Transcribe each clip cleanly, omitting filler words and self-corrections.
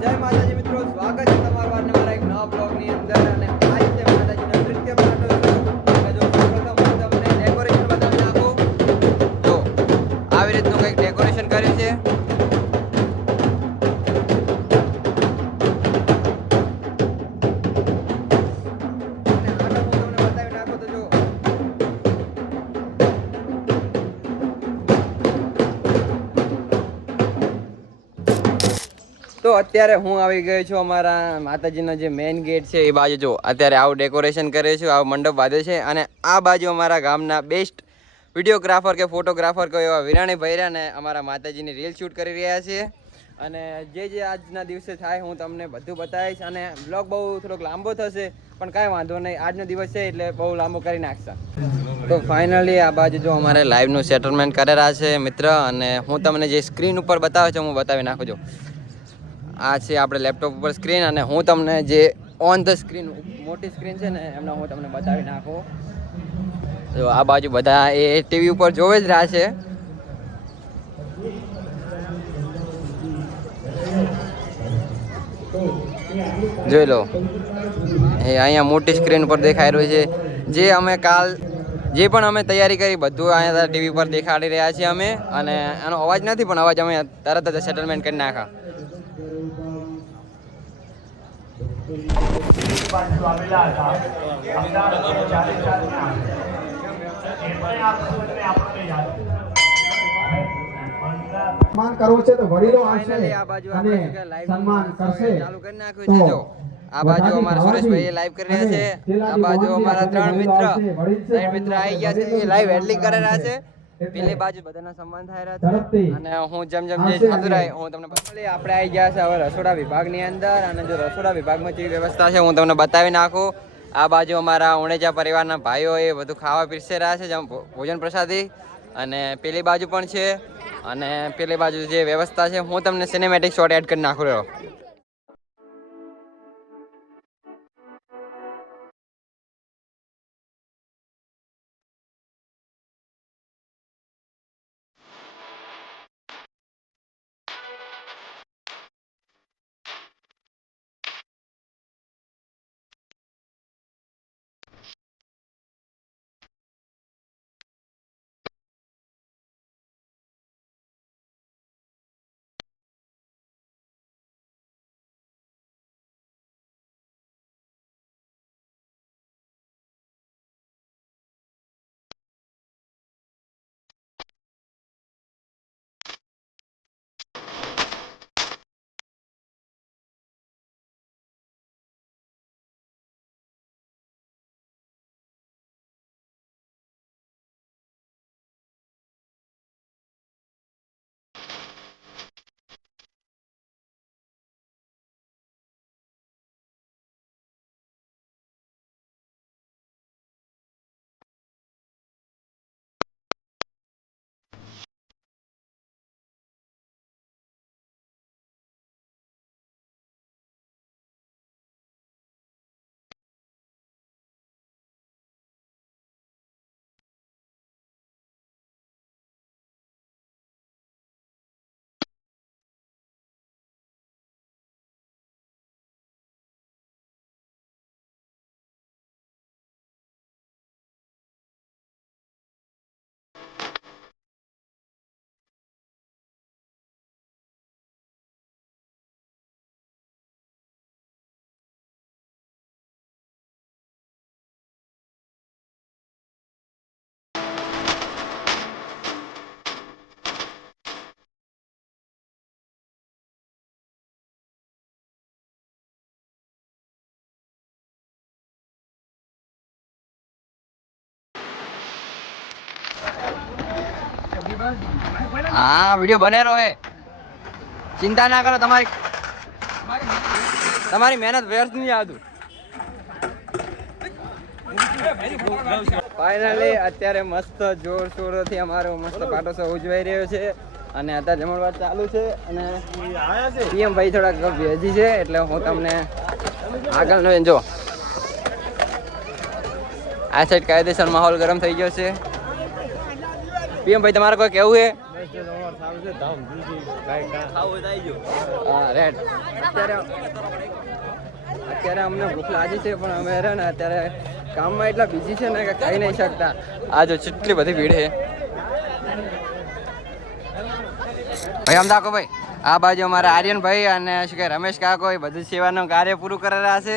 જય માતાજી મિત્રો, સ્વાગત છે તમારું આજના મારા એક નવા બ્લોગની અંદર. અને આજ છે માતાજીનો નૃત્ય પાઠ. જો સૌપ્રથમ હું તમને ડેકોરેશન બતાવી નાખું. જો આવી રીતનું કંઈક ડેકોરેશન કર્યું છે. તો અત્યારે હું આવી ગયો છું અમારા માતાજીનો જે મેઇન ગેટ છે એ બાજુ. જો અત્યારે આવું ડેકોરેશન કરે છે, આવું મંડપ બાંધે છે. અને આ બાજુ અમારા ગામના બેસ્ટ વિડીયોગ્રાફર કે ફોટોગ્રાફર કોઈ એવા વિરાણી ભૈરા ને અમારા માતાજીની રીલ શૂટ કરી રહ્યા છે. અને જે આજના દિવસે થાય હું તમને બધું બતાવીશ. અને બ્લોગ બહુ થોડોક લાંબો થશે પણ કાંઈ વાંધો નહીં, આજનો દિવસ છે એટલે બહુ લાંબો કરી નાખશે. તો ફાઇનલી આ બાજુ જો અમારે લાઈવનું સેટલમેન્ટ કરેલા છે મિત્ર. અને હું તમને જે સ્ક્રીન ઉપર બતાવું છું હું બતાવી નાખું છું. આ છે આપણે લેપટોપ ઉપર સ્ક્રીન. અને હું તમને જે ઓન ધ સ્ક્રીન મોટી સ્ક્રીન છે ને એમને હું તમને બતાવી નાખું. જો આ બાજુ બધા એ ટીવી ઉપર જોવે જ રહ્યા છે. જોઈ લો, એ અહીંયા મોટી સ્ક્રીન ઉપર દેખાઈ રહ્યું છે. જે પણ અમે તૈયારી કરી બધું અહીંયા ટીવી પર દેખાડી રહ્યા છીએ અમે. અને એનો અવાજ નથી પણ અવાજ અમે તરત જ સેટલમેન્ટ કરી નાખા. સન્માન કરવું છે તો વડીલો આવશે અને સન્માન કરશે. ચાલુ કરી નાખ્યું છે. જો આ બાજુ અમારા સુરેશભાઈ લાઈવ કરી રહ્યા છે. આ બાજુ અમારા ત્રણ મિત્ર આવી ગયા છે, એ લાઈવ હેન્ડલિંગ કરી રહ્યા છે. પેલી બાજુ બધાના સન્માન થાય રહ્યા છે. અને હું જેમ જે થતું રહે હું તમને આપણે આવી ગયા છે હવે રસોડા વિભાગની અંદર. અને જો રસોડા વિભાગમાં જે વ્યવસ્થા છે હું તમને બતાવી નાખું. આ બાજુ અમારા ઉણેજા પરિવારના ભાઈઓ એ બધું ખાવા પીરસે રહ્યા છે, જેમ ભોજન પ્રસાદી. અને પેલી બાજુ પણ છે. અને પેલી બાજુ જે વ્યવસ્થા છે હું તમને સિનેમેટિક શોટ એડ કરી નાખું રહ્યો. હા, વિડીયો બનેલો હે, ચિંતા ના કરો. તમારી મહેનત વ્યર્થ નહીં આવતું. ફાઇનલી અત્યારે મસ્ત જોરશોરોથી અમારો મસ્ત પાટોત્સવ ઉજવાઈ રહ્યો છે. અને અત્યારે જમણવાર ચાલુ છે. અને પીએમ ભાઈ થોડાક બેજી છે એટલે હું તમને આગળનો જો આ સાઈડ કાયદેસર માહોલ ગરમ થઈ ગયો છે. પીએમ ભાઈ તમારે કોઈ કેવું છે? હા રેડ. અત્યારે અમને ભૂખ લાગી છે પણ અમે રહે ને અત્યારે કામમાં એટલા બિઝી છે ને કે ખાઈ નહીં શકતા. આ જો કેટલી બધી ભીડ છે ભાઈ. આમ દાખો ભાઈ, આ બાજુ અમારા આર્યનભાઈ અને શું કે રમેશ કાકો એ બધું સેવાનું કાર્ય પૂરું કરી રહ્યા છે.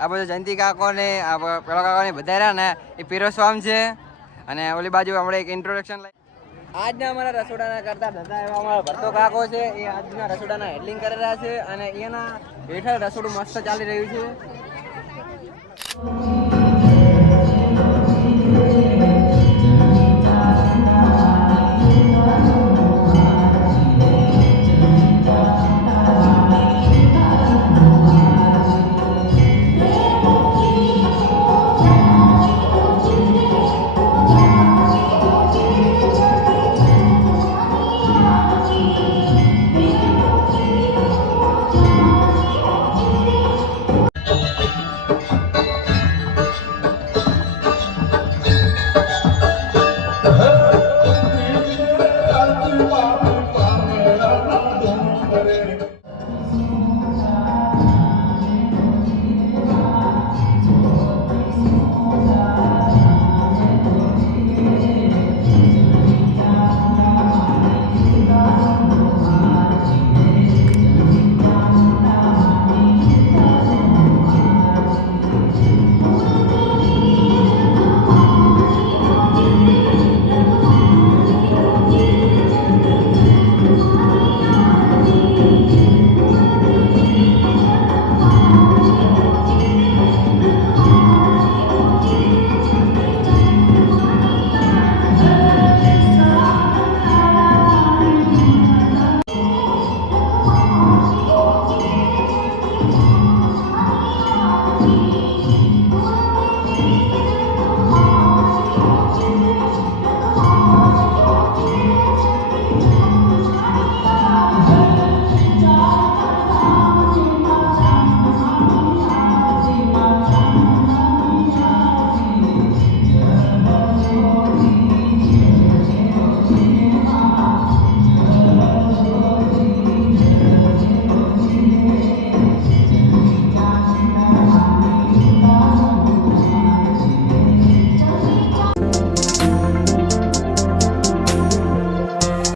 આ બધું જયંતિ કાકો ને આ પેલો કાકો ને બધા રહ્યા ને એ પીરસવામ છે. અને ઓલી બાજુ આપણે એક ઇન્ટ્રોડક્શન લઈ આજના અમારા રસોડાના કરતા બધા એવા અમારા ભરતો કાકો છે. એ આજના રસોડાના હેડલિંગ કરી રહ્યા છે અને એના હેઠળ રસોડું મસ્ત ચાલી રહ્યું છે.